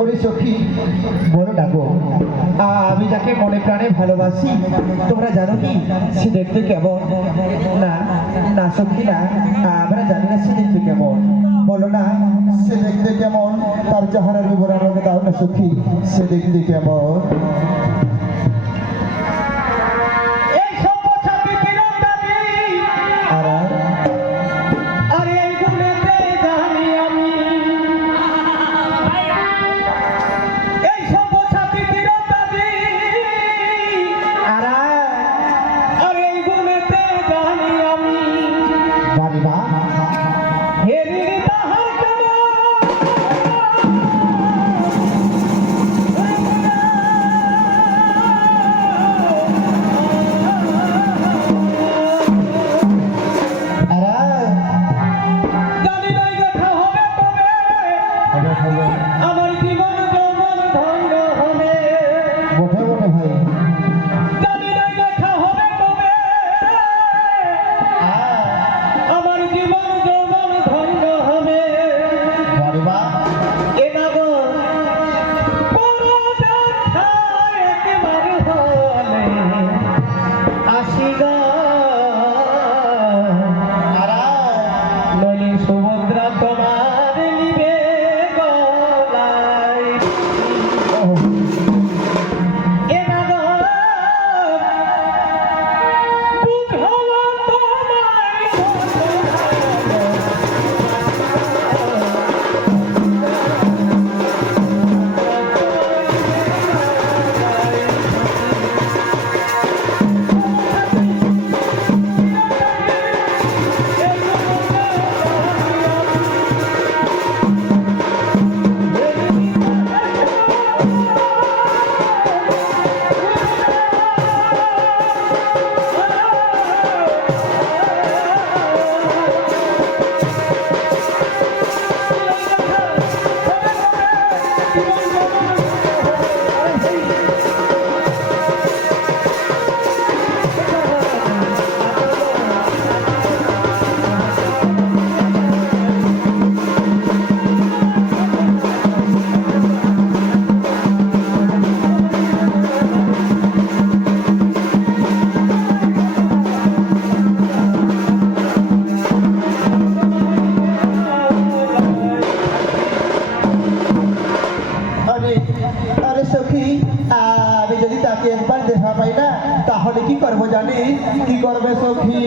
ওরে সখী, বলো ডাকো। আমি যাকে মনে প্রাণে ভালোবাসি, তোমরা জানো কি? সে দেখতে কেমন? না না সখী না, আমরা জানি না সে দেখতে কেমন। বলো না, সে দেখতে কেমন? তার চেহারার বিবরণ দাও না সখী, সে দেখতে কেমন? সখী আমি যদি তাকে একবার দেখা পাই না, তাহলে কি করব জানি কি করবে সখী?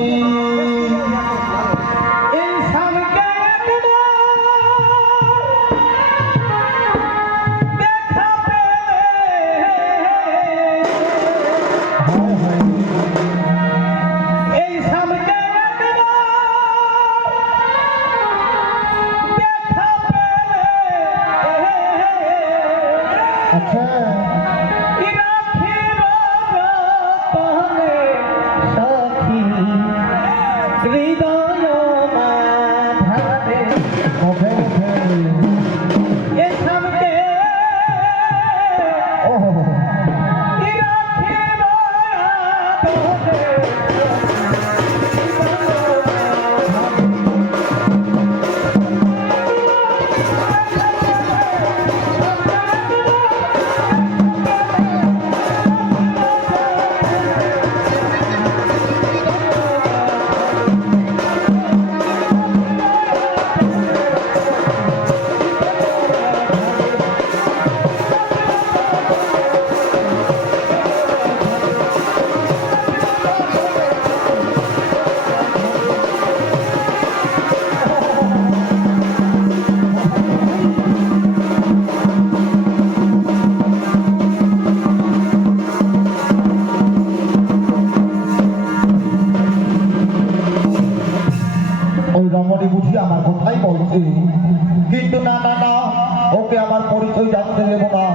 কোথায় বলছে, কিন্তু না না না, ওকে আমার পরিচয় জানতে দেব না।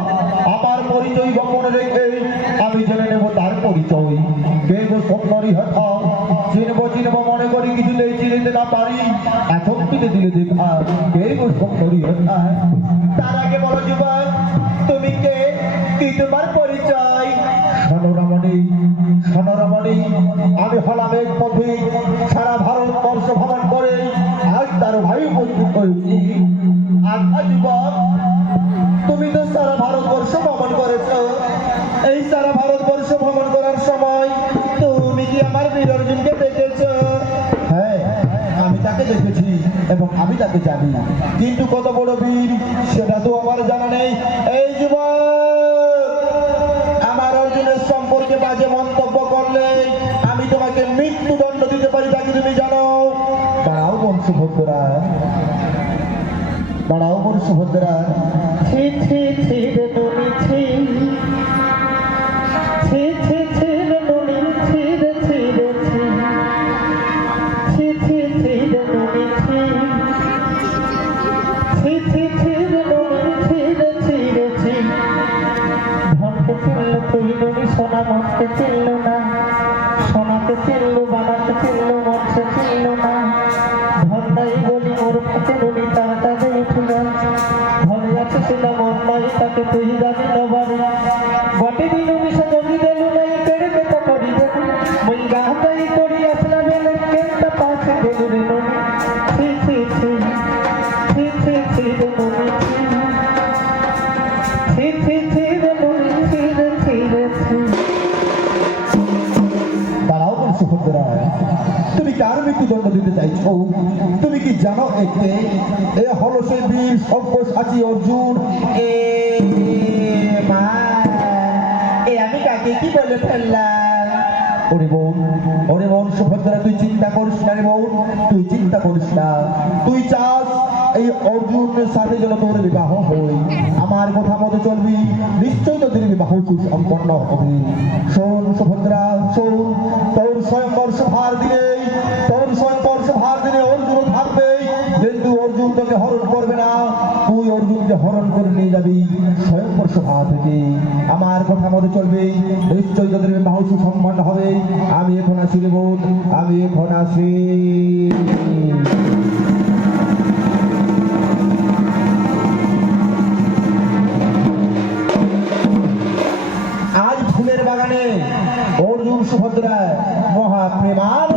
আমার পরিচয় গোপন রেখে আমি জেনে নেব তার পরিচয়। গো স্বপ্নরই হঠা চিনব চিনব, মনে করি কিছুতেই চিনতে না পারি। এখন এতক্ষিতে দিলে দেখা গো স্বপ্নরই হঠা তার আগে বলো যুবক, তুমি কে? কি তোমার পরিচয়? শোনো রমণী শোনো রমণী, আমি হলাম এক পথে তো সারা ভারতবর্ষ ভ্রমণ করেছ। এই সারা ভারতবর্ষ ভ্রমণ করার সময় তুমি কি আমার বীর অর্জুনকে দেখেছ? হ্যাঁ তাকে দেখেছি এবং আমি তাকে জানি কিন্তু কত বড় বীর, সেটা তো আমার জানা নেই। এই যুবক, আমার অর্জুনের সম্পর্কে বাজে মন্তব্য করলে আমি তোমাকে মৃত্যুদণ্ড দিতে পারি তা কি তুমি জানো? দাঁড়াও বংশভদ্রা দাঁড়াও বংশভদ্রা ছি ছি ছি রে নুনি ছি। ছি ছি ছি রে নুনি ছি রে ছি রে ছি। ছি ছি ছি ছি। ছি ছি ছি রে নুনি ছি রে তুই নুনি সোনা মনকে চিনল না। সোনাকে চিনল বাবাকে চিনল মনকে চিনল না। ধন নাই বলি, ওর ছি রে ছি রে ছি দাঁড়াও বংশভদ্রা তুমি কার মৃত্যুদণ্ড দিতে চাইছো? তুমি কি জানো একে? এ হলো সেই বীর সব্যসাচী অর্জুন। এ মা, এ আমি কাকে কি বলে ফেললাম? সুভদ্রা, তুই চিন্তা করিস না রে বোন, তুই চিন্তা করিস না। তুই চাস এই অর্জুনের সাথে যেন তোর বিবাহ হয়। আমার কথা মতো চলবি, নিশ্চয়ই তোদের বিবাহ সুসম্পন্ন হবে। শোন সুভদ্রা, শোন, তোর স্বয়ংবর সভার দিনে, তোর স্বয়ংবর সভার দিনে অর্জুন থাকবে। কিন্তু অর্জুন তোকে হরণ করবে না। তুই অর্জুনকে হরণ করে নিয়ে যাবি স্বয়ংবর সভা থেকে। আমার কথা মতো চলবে, নিশ্চয়ই তোদের বিবাহ সুসম্পন্ন হবে। আমি এখন আসি বোন আমি এখন আসি মহা প্রেমানন্দ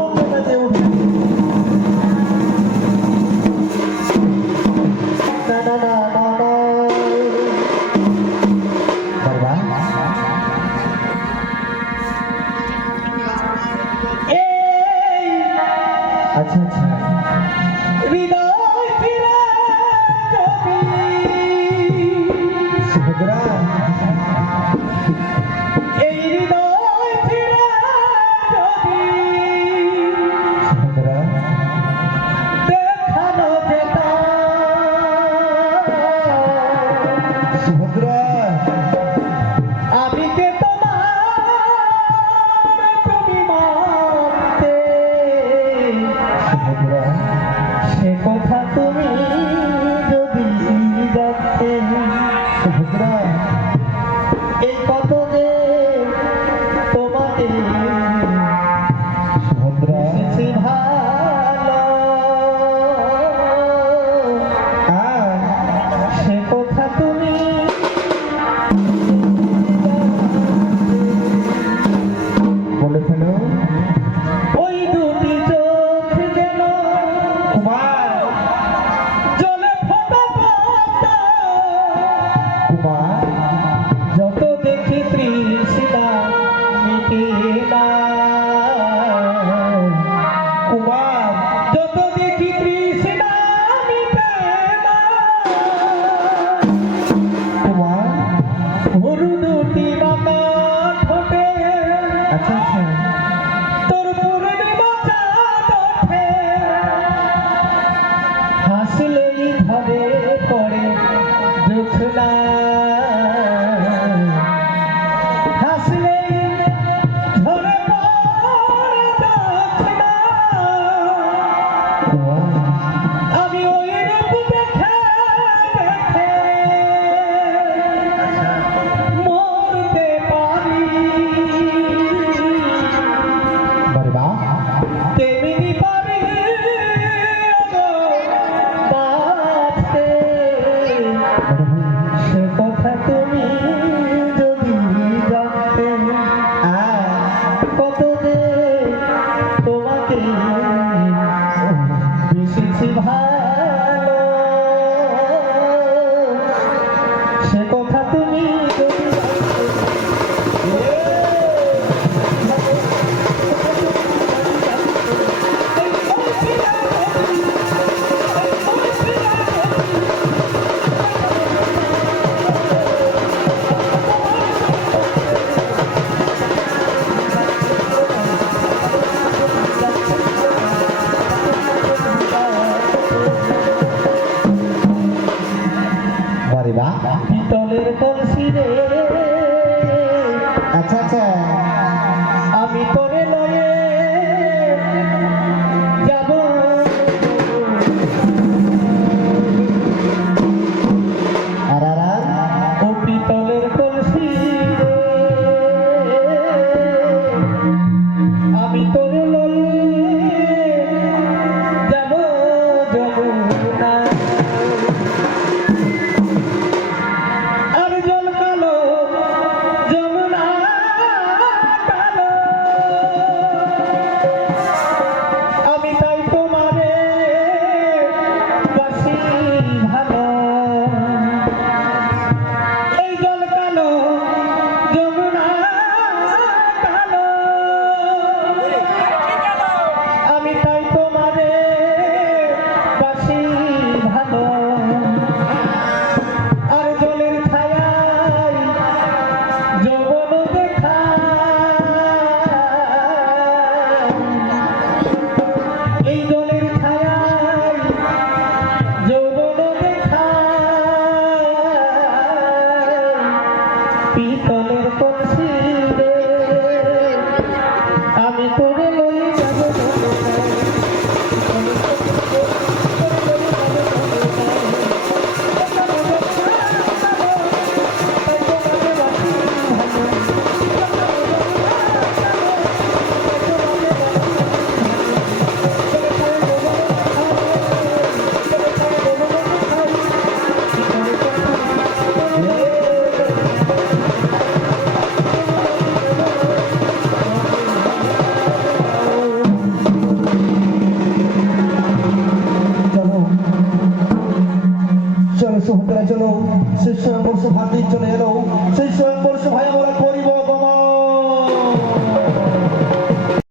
Okay.